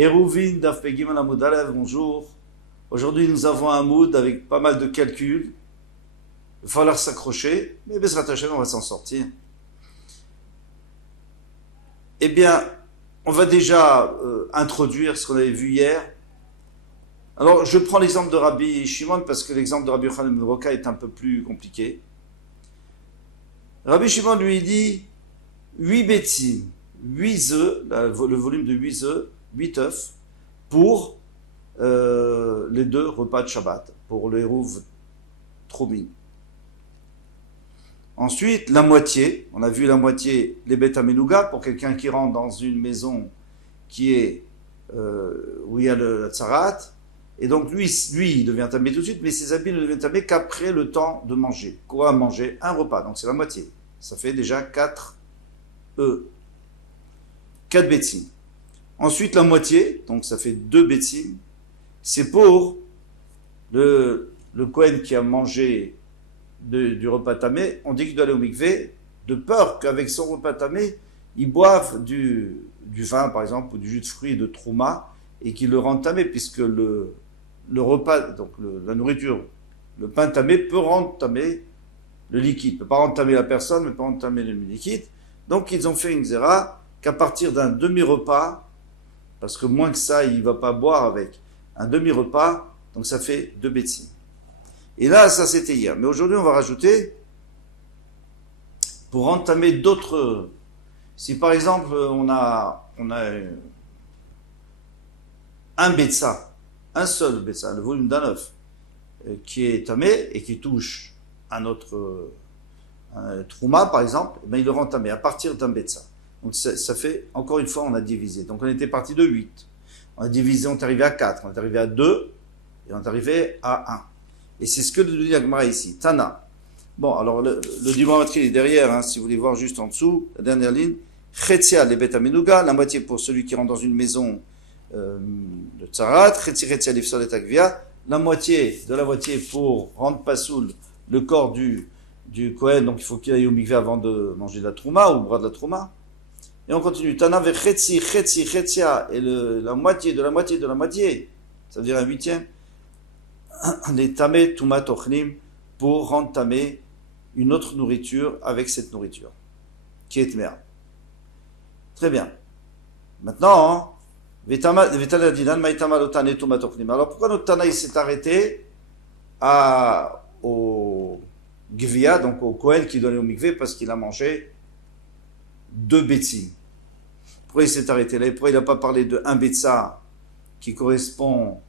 Eruvin Daf Pegim al Amud Alev, bonjour. Aujourd'hui, nous avons un mood avec pas mal de calculs. Il va falloir s'accrocher, mais Bezrat Hashem, on va s'en sortir. Eh bien, on va déjà introduire ce qu'on avait vu hier. Alors, je prends l'exemple de Rabbi Shimon parce que l'exemple de Rabbi Yochanan ben Roka est un peu plus compliqué. Rabbi Shimon lui dit 8 bétim, 8 œufs, le volume de 8 œufs, 8 œufs, pour les 2 repas de Shabbat, pour le Hérouv Troumi. Ensuite, la moitié, on a vu la moitié, les Bet Amenuga, pour quelqu'un qui rentre dans une maison qui est où il y a le Tzarat, et donc lui, il devient tamé tout de suite, mais ses habits ne deviennent tamés qu'après le temps de manger. Quoi manger? Un repas, donc c'est la moitié. Ça fait déjà 4 œufs. 4 bétim. Ensuite, la moitié, donc ça fait 2 bétim, c'est pour le Kohen qui a mangé du repas tamé. On dit qu'il doit aller au mikvé, de peur qu'avec son repas tamé, il boive du vin, par exemple, ou du jus de fruits de trouma, et qu'il le rende tamé, puisque le repas, donc la nourriture, le pain tamé peut rendre tamé le liquide. Il ne peut pas rendre tamé la personne, mais peut rendre tamé le liquide. Donc ils ont fait une zéra qu'à partir d'un demi-repas, parce que moins que ça, il ne va pas boire avec un demi-repas, donc ça fait 2 bétim. Et là, ça c'était hier. Mais aujourd'hui, on va rajouter, pour entamer d'autres... Si par exemple, on a un betsa, un seul betsa, le volume d'un œuf, qui est tamé et qui touche un autre trouma, par exemple, ben il le rend tamé à partir d'un betsa. Donc ça fait, encore une fois, on a divisé. Donc on était parti de 8. On a divisé, on est arrivé à 4, on est arrivé à 2, et on est arrivé à 1. Et c'est ce que nous dit la Gemara ici. Tana. Bon, alors le dimanche est derrière, hein, si vous voulez voir juste en dessous, la dernière ligne. Chetzia les bet amenuga, la moitié pour celui qui rentre dans une maison de tzarat. Chetzia l'ifsol et agvia, la moitié de la moitié pour rendre pasoul le corps du Kohen, donc il faut qu'il aille au mikvé avant de manger de la trouma ou boire de la trouma. Et on continue. Tana ve chetzia, et la moitié de la moitié de la moitié, ça veut dire un huitième. Les tamé tumat ochnim, pour rendre tamé une autre nourriture avec cette nourriture qui est mère. Très bien. Maintenant, alors pourquoi notre Tana s'est arrêté au Gvia, donc au Kohen qui donnait au mikvé parce qu'il a mangé 2 bétim. Pourquoi il s'est arrêté là? Pourquoi il n'a pas parlé de 1 betsa qui correspond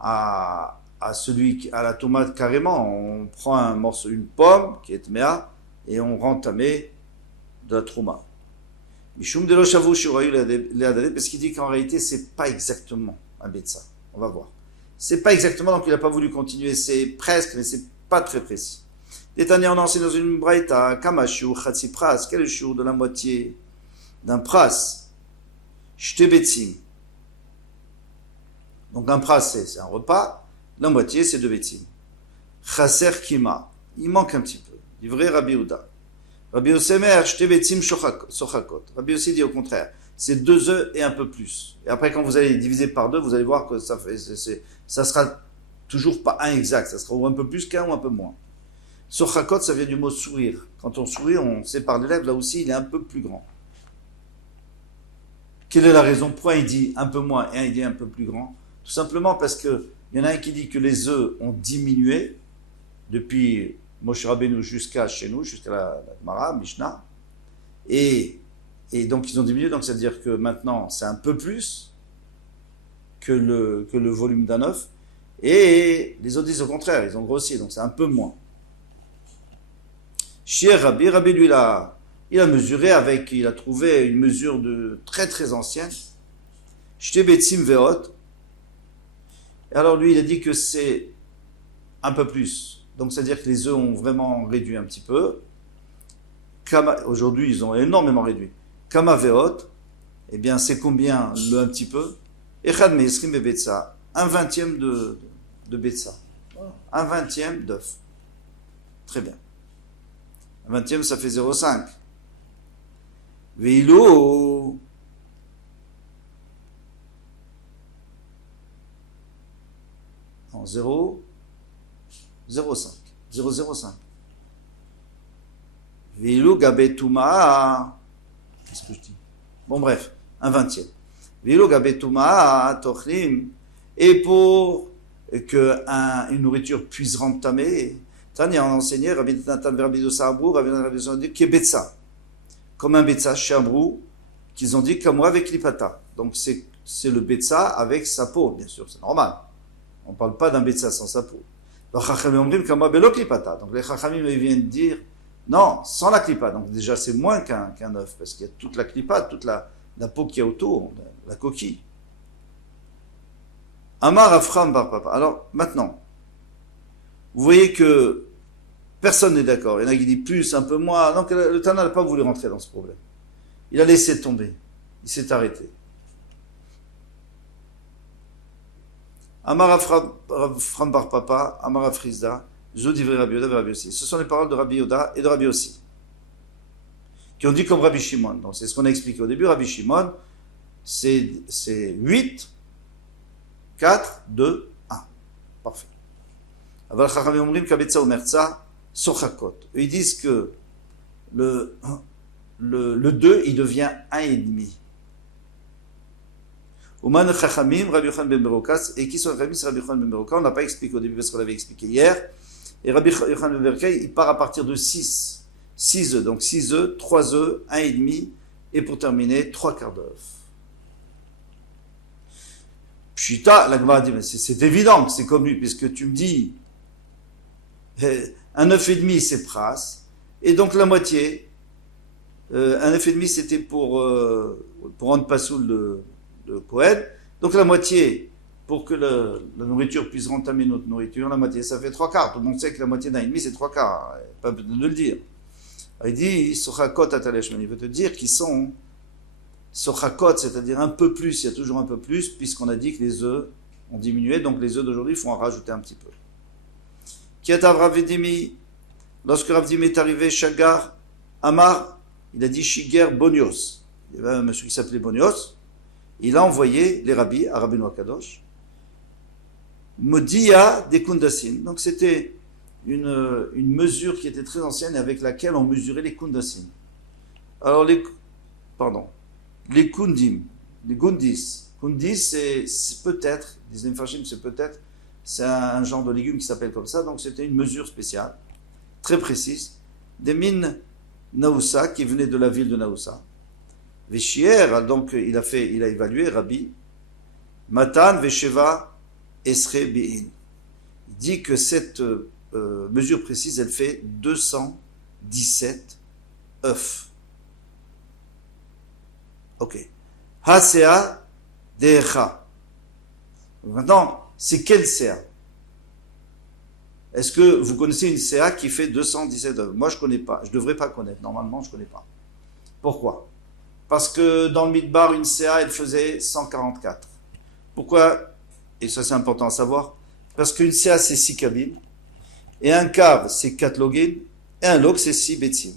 à la tomate carrément? On prend un morceau, une pomme qui est tméa et on rend tamé de la trouma. Mishum de l'oshavu shurayu le'adalet, parce qu'il dit qu'en réalité c'est pas exactement un betsa. On va voir. C'est pas exactement, donc il n'a pas voulu continuer. C'est presque, mais c'est pas très précis. Détané, on a enseigné dans une braïta, kamashu chatsi pras, quel est le shiur de la moitié d'un pras? Shte betzim. Donc un pras c'est un repas. La moitié, c'est 2 bétim. Chaser kima. Il manque un petit peu. Du vrai Rabbi Uda. Rabbi Yosemer, shte bétim sochakot. Rabbi Yossi dit au contraire. C'est 2 œufs et un peu plus. Et après, quand vous allez diviser par 2, vous allez voir que ça sera toujours pas un exact. Ça sera ou un peu plus qu'un ou un peu moins. Sochakot, ça vient du mot sourire. Quand on sourit, on sépare les lèvres. Là aussi, il est un peu plus grand. Quelle est la raison? Pourquoi il dit un peu moins et il dit un peu plus grand? Tout simplement parce que il y en a un qui dit que les œufs ont diminué depuis Moshe Rabbeinu jusqu'à chez nous, jusqu'à la Gemara, Mishnah. Et donc ils ont diminué, donc ça veut dire que maintenant c'est un peu plus que le volume d'un œuf. Et les autres disent au contraire, ils ont grossi, donc c'est un peu moins. Chez Rabbi lui il a mesuré il a trouvé une mesure de très très ancienne. Shte betzim veot. Et alors lui, il a dit que c'est un peu plus. Donc, c'est-à-dire que les œufs ont vraiment réduit un petit peu. Aujourd'hui, ils ont énormément réduit. Kama veot, eh bien, c'est combien un petit peu? Echad me'esrim bebetsa, 1/20 de betsa. 1/20 d'œuf. Très bien. 1/20, ça fait 0,5. Veilo, 0,05. 0,05. Vilou gabetuma. Qu'est-ce que je dis? Bon, bref, un vingtième. Vilou gabetuma tochlim. Et pour qu'une nourriture puisse rendre tamé, Tania en enseignait, Rabbi Nathan Rabbi Dosa Abrou, Rabbi Nathan Rabbi Dosa dit qui est betsa. Comme un betsa chez Abrou, qu'ils ont dit comme moi avec l'ipata. Donc c'est le betsa avec sa peau, bien sûr, c'est normal. On ne parle pas d'un betsa sans sa peau. Les chachamim ont dit comme moi belok l'ipata. Donc les chachamim viennent dire non, sans la clipa. Donc déjà c'est moins qu'un œuf, parce qu'il y a toute la clipa, toute la peau qui est autour, la coquille. Amar Afram bar papa. Alors maintenant, vous voyez que personne n'est d'accord. Il y en a qui disent plus, un peu moins. Donc le Tana n'a pas voulu rentrer dans ce problème. Il a laissé tomber. Il s'est arrêté. Amar Afram bar papa, Amar Afrizda, Zodivri Rabbi Yoda et Rabbi Yossi. Ce sont les paroles de Rabbi Yoda et de Rabbi Yossi, qui ont dit comme Rabbi Shimon. Donc c'est ce qu'on a expliqué au début. Rabbi Shimon, c'est 8, 4, 2, 1. Parfait. Aval Chachamim omrim kabetza umerza sochakot. Ils disent que le 2, il devient 1,5. Uman Chachamim, Rabbi Yochanan ben Berokas. Et qui sont les Chachamim? C'est Rabbi Yochanan ben Berokas. On n'a pas expliqué au début parce qu'on l'avait expliqué hier. Et Rabbi Yochanan ben Berokas, il part à partir de 6. 6 œufs. Donc 6 œufs, 3 œufs, 1,5. Et pour terminer, 3 quarts d'œuf. Pshita, la Gemara dit, mais c'est évident que c'est comme lui, puisque tu me dis, un œuf et demi, c'est pras, et donc la moitié, un œuf et demi, c'était pour rendre pasoul de Kohen, donc la moitié, pour que la nourriture puisse rentamer notre nourriture, la moitié, ça fait 3 quarts. Tout le monde sait que la moitié d'un et demi, c'est 3 quarts, pas besoin de le dire. Alors, il dit, Sochakot Ataleshman, il veut te dire qu'ils sont Sochakot, c'est-à-dire un peu plus, il y a toujours un peu plus, puisqu'on a dit que les œufs ont diminué, donc les œufs d'aujourd'hui, il faut en rajouter un petit peu. Kiatav Ravidimi, lorsque Ravdimi est arrivé, Shagar, Amar, il a dit Shiger Bonios. Il y avait un monsieur qui s'appelait Bonios, il a envoyé les rabbis à Rabbeinu Akadosh, Modia des Kundasin. Donc c'était une mesure qui était très ancienne et avec laquelle on mesurait les Kundasin. Alors les kundim, les gundis. Gundis, c'est peut-être, disent les Mfarshim, c'est un genre de légume qui s'appelle comme ça, donc c'était une mesure spéciale, très précise, des mines Naoussa, qui venaient de la ville de Naoussa. Veshier, donc il a évalué, Rabbi, Matan, Vesheva, Esre, Be'in. Il dit que cette mesure précise, elle fait 217 œufs. Ok. Ha-sea decha. Maintenant, c'est quel CA? Est-ce que vous connaissez une CA qui fait 217 œufs? Moi, je ne connais pas. Je ne devrais pas connaître. Normalement, je ne connais pas. Pourquoi? Parce que dans le Midbar, une CA, elle faisait 144. Pourquoi? Et ça, c'est important à savoir. Parce qu'une CA, c'est 6 cabines. Et un cave, c'est 4 login. Et un log, c'est 6 bétim.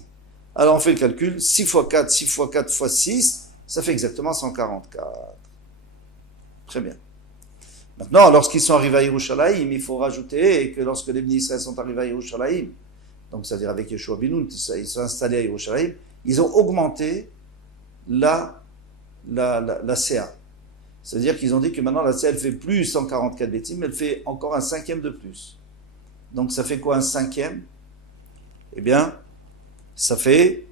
Alors, on fait le calcul. 6 x 4, 6 x 4 x 6, ça fait exactement 144. Très bien. Maintenant, lorsqu'ils sont arrivés à Yerushalayim, il faut rajouter que lorsque les ministres sont arrivés à Yerushalayim, donc c'est-à-dire avec Yeshua Binoun, ils sont installés à Yerushalayim, ils ont augmenté la CA. C'est-à-dire qu'ils ont dit que maintenant la CA, elle fait plus 144 bétim, mais elle fait encore un cinquième de plus. Donc ça fait quoi un cinquième? Eh bien, ça fait...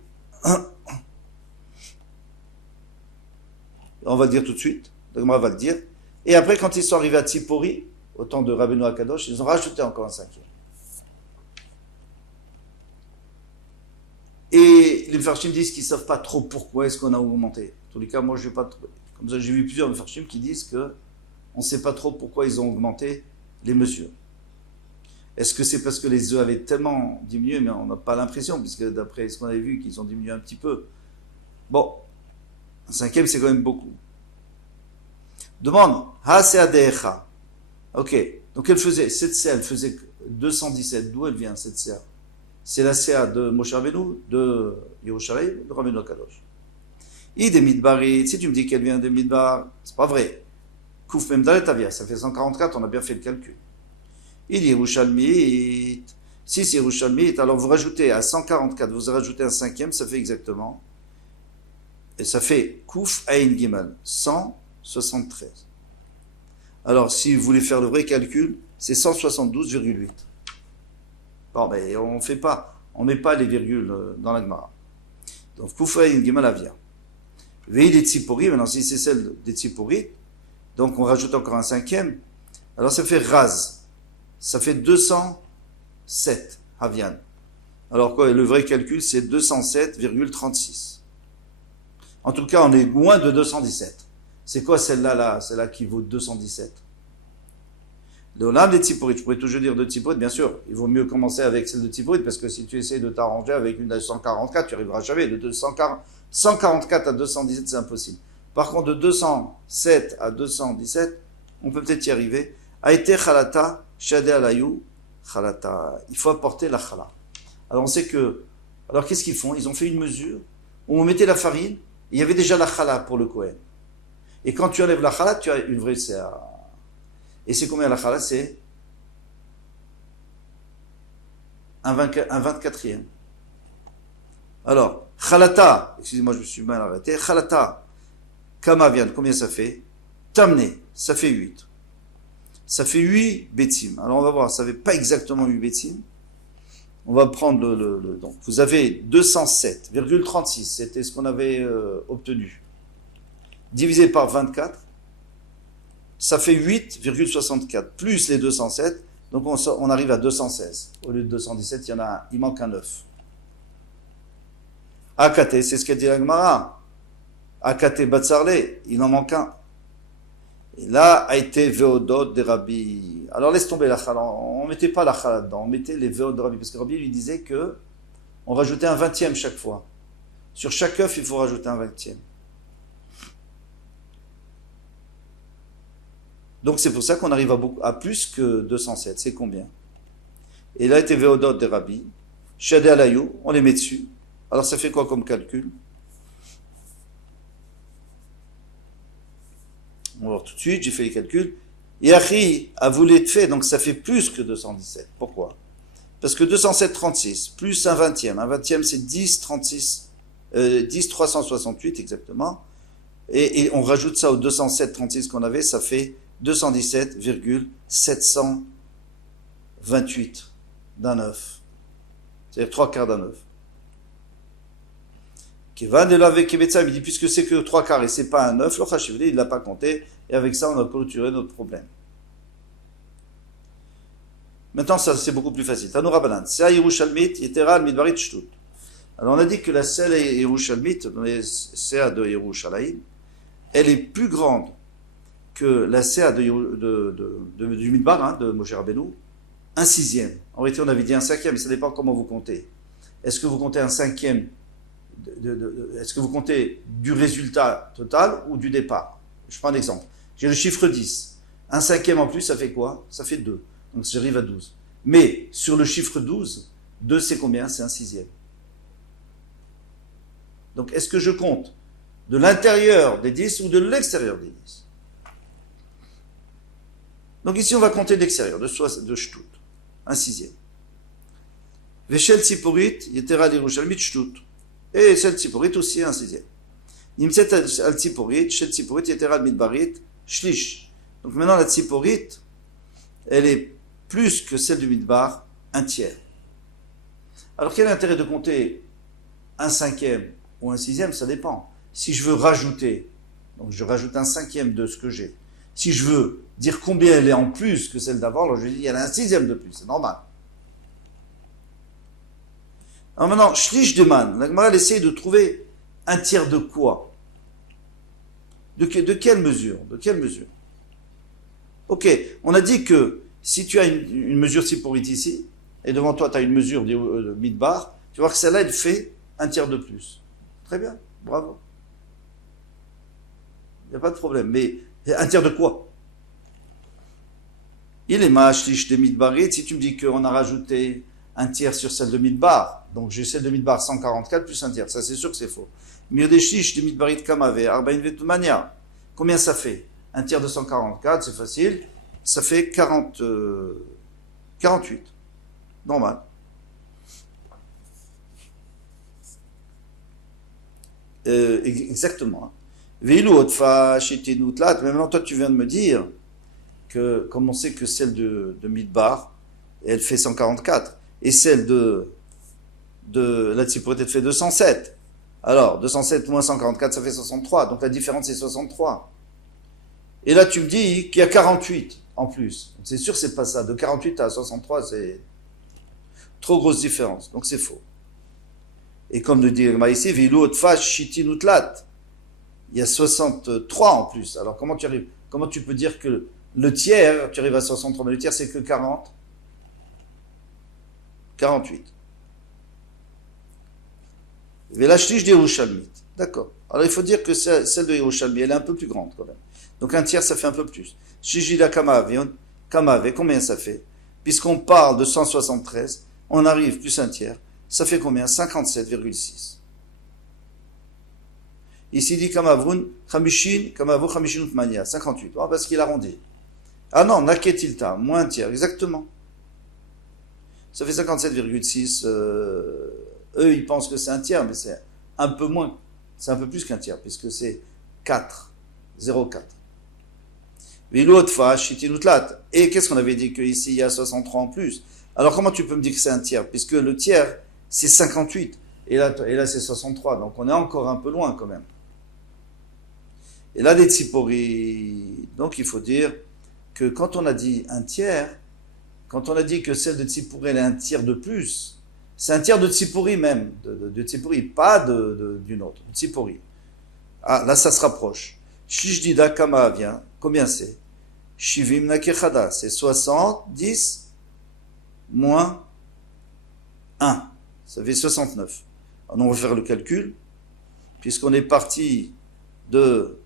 On va le dire tout de suite, donc on va le dire. Et après, quand ils sont arrivés à Tzipori, au temps de Rabbeinu Akadosh, ils ont rajouté encore un cinquième. Et les Mfarshim disent qu'ils ne savent pas trop pourquoi est-ce qu'on a augmenté. En tous les cas, moi, je n'ai pas trop... Comme ça, j'ai vu plusieurs Mfarshim qui disent qu'on ne sait pas trop pourquoi ils ont augmenté les mesures. Est-ce que c'est parce que les œufs avaient tellement diminué, mais on n'a pas l'impression, puisque d'après ce qu'on avait vu, qu'ils ont diminué un petit peu. Bon, un cinquième, c'est quand même beaucoup. Demande, Ha-sea-decha. Ok, donc cette CA, elle faisait 217. D'où elle vient, cette CA? C'est la CA de Moshe Rabbeinu, de Yerushalayim, de Rabbeinu Akadosh. Et des Midbarit, si tu me dis qu'elle vient des Midbar, c'est pas vrai. Kouf Memdalet Avia, ça fait 144, on a bien fait le calcul. Il est Yerushalmit. Si c'est Yerushalmit, alors vous rajoutez à 144, vous rajoutez un cinquième, ça fait exactement. Et ça fait Kouf Ain Gimal, 173. Alors, si vous voulez faire le vrai calcul, c'est 172,8. Bon, mais on fait pas, on met pas les virgules dans la Gemara. Donc, Kouf Ain Gimal Avia. Veille des Tzipori, maintenant, si c'est celle des Tzipori, donc on rajoute encore un cinquième, alors ça fait Raz. Ça fait 207, Havian. Alors quoi, le vrai calcul, c'est 207,36. En tout cas, on est loin de 217. C'est quoi celle-là, là, celle-là qui vaut 217? Le Olam des Tziporit, je pourrais toujours dire de Tziporit, bien sûr. Il vaut mieux commencer avec celle de Tziporit, parce que si tu essaies de t'arranger avec une de 144, tu arriveras jamais. De 144 à 217, c'est impossible. Par contre, de 207 à 217, on peut peut-être y arriver. Aïté Khalata, Shade Alayou, Khalata. Il faut apporter la Khala. Alors on sait que, alors qu'est-ce qu'ils font? Ils ont fait une mesure où on mettait la farine, et il y avait déjà la Khala pour le Kohen. Et quand tu enlèves la Khala, tu as une vraie CA. Et c'est combien la Khala? C'est un 24e. Alors, Khalata, excusez-moi, je me suis mal arrêté. Khalata, Kama viande, combien ça fait? Tamné, ça fait 8. Ça fait 8 bétim. Alors on va voir, ça fait pas exactement 8 bétim. On va prendre donc vous avez 207,36, c'était ce qu'on avait obtenu. Divisé par 24, ça fait 8,64, plus les 207, donc on arrive à 216. Au lieu de 217, il manque un 9. Akate, c'est ce qu'a dit la Gemara. Akate Batsarle, il en manque un. Et là a été Veodot de Rabbi. Alors laisse tomber la Khala. On ne mettait pas la Khala dedans, on mettait les Veodot de Rabbi. Parce que Rabbi lui disait que on rajoutait un 20e chaque fois. Sur chaque œuf, il faut rajouter un 20e. Donc c'est pour ça qu'on arrive à plus que 207. C'est combien? Et là a été Veodot de Rabbi. Shade Alayou, on les met dessus. Alors ça fait quoi comme calcul? On va voir tout de suite, j'ai fait les calculs. Yachi a voulu être fait, donc ça fait plus que 217. Pourquoi? Parce que 207,36 plus un 20e. Un 20e, c'est 10,368 exactement. Et on rajoute ça au 207,36 qu'on avait, ça fait 217,728 d'un œuf. C'est-à-dire 3/4 d'un œuf. Kevan de l'avec Kebetsa, il dit, puisque c'est que 3/4 et c'est pas un 9, le Chashivli, il l'a pas compté, et avec ça, on a clôturé notre problème. Maintenant, ça, c'est beaucoup plus facile. Tanoura Banan, c'est à Yerushalmit, Yetera, Midbarit, Shtut. Alors, on a dit que la selle Yerushalmit, c'est à de Yerushalayim, elle est plus grande que la CA du Midbar, hein, de Moshe Rabbeinu, un 6e. En réalité, on avait dit un 5e, mais ça dépend comment vous comptez. Est-ce que vous comptez un 5e est-ce que vous comptez du résultat total ou du départ? Je prends un exemple. J'ai le chiffre 10. Un 5e en plus, ça fait quoi? Ça fait 2. Donc j'arrive à 12. Mais sur le chiffre 12, 2 c'est combien? C'est un 6e. Donc est-ce que je compte de l'intérieur des 10 ou de l'extérieur des 10? Donc ici on va compter de l'extérieur, de Shtut. Un 6e. Veshel Tziporit, Yetera l'Yerushalmit Shtut. Et Shel Tziporit aussi un 6e. Nimset al Tziporit, Shel Tziporit, Yetera Midbarit, Shlish. Donc maintenant la Tziporit, elle est plus que celle du Midbar, un tiers. Alors quel est l'intérêt de compter un 5e ou un 6e? Ça dépend. Si je veux rajouter, donc je rajoute un 5e de ce que j'ai. Si je veux dire combien elle est en plus que celle d'avant, alors je dis il y en a un 6e de plus, c'est normal. Alors maintenant, Shlish de Man, la Gemara essaye de trouver un tiers de quoi? De quelle mesure? De quelle mesure? Ok, on a dit que si tu as une mesure Tziporit ici, et devant toi tu as une mesure de Midbar, tu vas voir que celle-là elle fait un tiers de plus. Très bien, bravo. Il n'y a pas de problème, mais un tiers de quoi? Il est ma Shlish de Midbarit, si tu me dis qu'on a rajouté un tiers sur celle de Midbar, donc j'ai celle de Midbar 144 plus un tiers, ça c'est sûr que c'est faux. Mais des Shlish de Midbarit Kamave, Arbaïn Vetumania, combien ça fait? Un tiers de 144, c'est facile, ça fait 40, 48. Normal. Exactement. Veilu otfa shitinu tlat. Mais maintenant, toi, tu viens de me dire que, comme on sait que celle de Midbar, elle fait 144, et celle de la Tzipourit, elle fait 207. Alors, 207 moins 144, ça fait 63. Donc la différence, c'est 63. Et là, tu me dis qu'il y a 48 en plus. C'est sûr que c'est pas ça. De 48 à 63, c'est trop grosse différence. Donc c'est faux. Et comme nous dit ici, Veilu otfa shitinu tlat. Il y a 63 en plus. Alors comment tu arrives? Comment tu peux dire que le tiers, tu arrives à 63, mais le tiers c'est que 40? 48. Velashlish de Yerushalmit. D'accord. Alors il faut dire que celle de Yerushalmi, elle est un peu plus grande quand même. Donc un tiers, ça fait un peu plus. Shijila Kamave, combien ça fait? Puisqu'on parle de 173, on arrive plus un tiers. Ça fait combien? 57,6. Ici dit Kamavun, Khamishin, Kamavu, Khamishin Utmania, 58. Oh, parce qu'il arrondit. Ah non, Naketilta, moins un tiers, exactement. Ça fait 57,6. Eux, ils pensent que c'est un tiers, mais c'est un peu moins. C'est un peu plus qu'un tiers, puisque c'est 4. 0,4. Et qu'est-ce qu'on avait dit qu'ici, il y a 63 en plus? Alors, comment tu peux me dire que c'est un tiers? Puisque le tiers, c'est 58. Et là c'est 63. Donc, on est encore un peu loin, quand même. Et là, des Tzipori. Donc, il faut dire que quand on a dit un tiers, quand on a dit que celle de Tzipori, elle est un tiers de plus, c'est un tiers de Tzipori même, de Tzipori, pas d'une autre, de Tzipori. Ah, là, ça se rapproche. Shishdida Kama vient, combien c'est? Shivim Nakechada, c'est 70 moins 1. Ça fait 69. Alors, on va faire le calcul, puisqu'on est parti de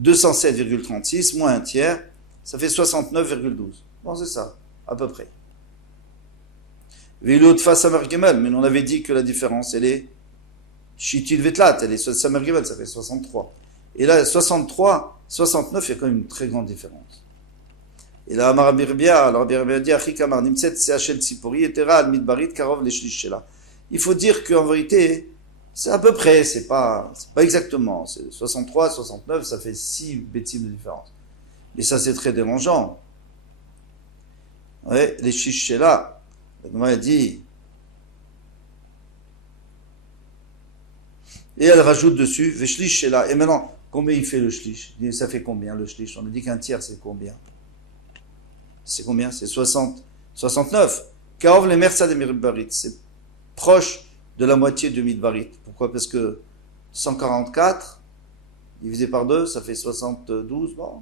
207,36 moins un tiers, ça fait 69,12. Bon, c'est ça, à peu près. Veilu otfa samer gimel, mais on avait dit que la différence, elle est shitil vetlat, elle est samer gimel, ça fait 63. Et là, 63, 69, il y a quand même une très grande différence. Et là, Amar Birbia, alors Birbia dit, Achikamar nimtset sehachel tzipori, etera al midbarit karov leshlish shela. Il faut dire qu'en vérité, c'est à peu près, c'est pas exactement. C'est 63, 69, ça fait 6 bétimes de différence. Et ça, c'est très dérangeant. Ouais, les shishela. Elle dit. Et elle rajoute dessus, Veshlish shela. Et maintenant, combien il fait le shlish? Ça fait combien le shlish? On a dit qu'un tiers, c'est combien? C'est combien? C'est 60, 69. Karov les mersa de midbarit. C'est proche de la moitié de midbarit. Pourquoi? Parce que 144 divisé par 2, ça fait 72, bon,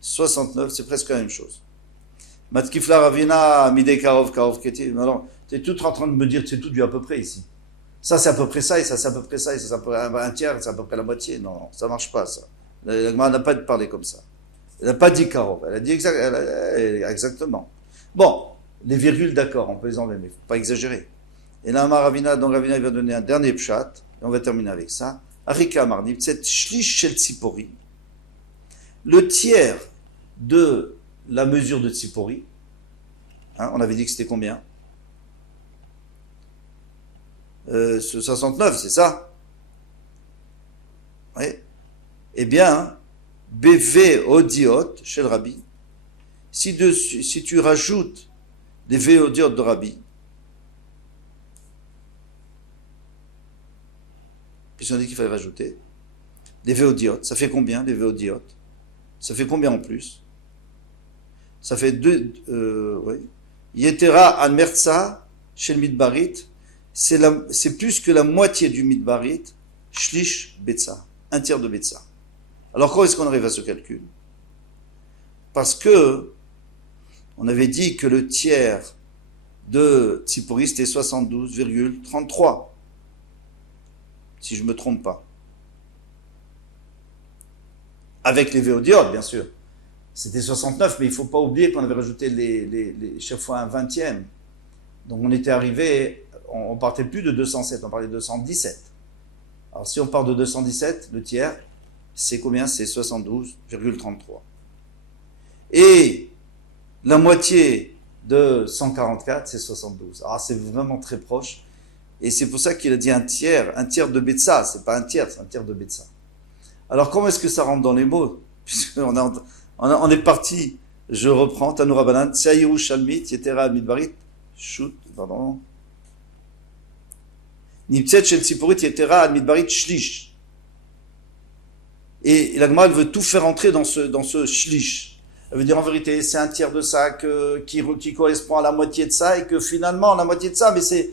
69, c'est presque la même chose. Matkifla Ravina, Mide Karov, Karov Keti. Alors, tu es tout en train de me dire, c'est tout du à peu près ici. Ça, c'est à peu près ça, et ça, c'est à peu près ça, et ça, c'est à peu près un tiers, c'est à peu près la moitié. Non, ça marche pas, ça. La n'a pas parlé comme ça. Elle n'a pas dit Karov, elle a dit exactement. Bon, les virgules, d'accord, on peut les enlever, mais il ne faut pas exagérer. Et là, Ravina, donc Ravina, il va donner un dernier pshat, et on va terminer avec ça. Arika Marni, cette shlish shel tzipori, le tiers de la mesure de tzipori, hein, on avait dit que c'était combien? 69, c'est ça? Oui. Eh bien, BV odiot chez le Rabbi, si tu rajoutes des V odiot de Rabbi, puisqu'on dit qu'il fallait rajouter des V odiot, ça fait combien des V odiot? Ça fait combien en plus? Ça fait 2, oui. Yetera an merza chez le midbarit, c'est plus que la moitié du midbarit, shlish betza, un tiers de betza. Alors, comment est-ce qu'on arrive à ce calcul? Parce que on avait dit que le tiers de Tzipori était 72,33. Si je ne me trompe pas. Avec les véodiodes, bien sûr. C'était 69, mais il ne faut pas oublier qu'on avait rajouté chaque fois un 20e. Donc on était arrivé, on partait plus de 207, on parlait de 217. Alors si on part de 217, le tiers, c'est combien? C'est 72,33. Et la moitié de 144, c'est 72. Alors c'est vraiment très proche. Et c'est pour ça qu'il a dit un tiers de Betsa. C'est pas un tiers, c'est un tiers de Betsa. Alors comment est-ce que ça rentre dans les mots? On est parti, je reprends, Tanoura Banan, Tsaïrou Shalmit, Yetera Midbarit, Shoot, pardon. Niptset Shel Tziporit, Yetera Midbarit, Shlish. Et la Gemara, elle veut tout faire entrer dans ce Shlish. Elle veut dire en vérité, c'est un tiers de ça qui correspond à la moitié de ça, et que finalement, la moitié de ça, mais c'est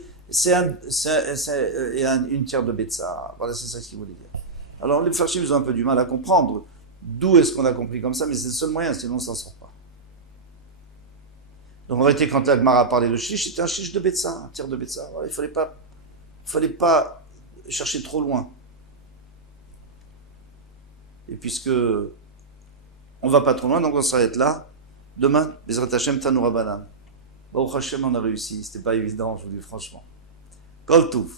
une tiers de Betsa. Voilà, c'est ça ce qu'il voulait dire. Alors les Farshim, ils ont un peu du mal à comprendre d'où est-ce qu'on a compris comme ça, mais c'est le seul moyen, sinon on s'en sort pas. Donc en vérité, quand la Gemara a parlé de Shlish, c'était un Shlish de Betsa, un tiers de Betsa. Voilà, il fallait pas chercher trop loin. Et puisque on va pas trop loin, donc on s'arrête là. Demain, Bezrat Hashem Tanoura Banan. Baruch Hashem, on a réussi. C'était pas évident, je vous dis franchement. Kol Touv.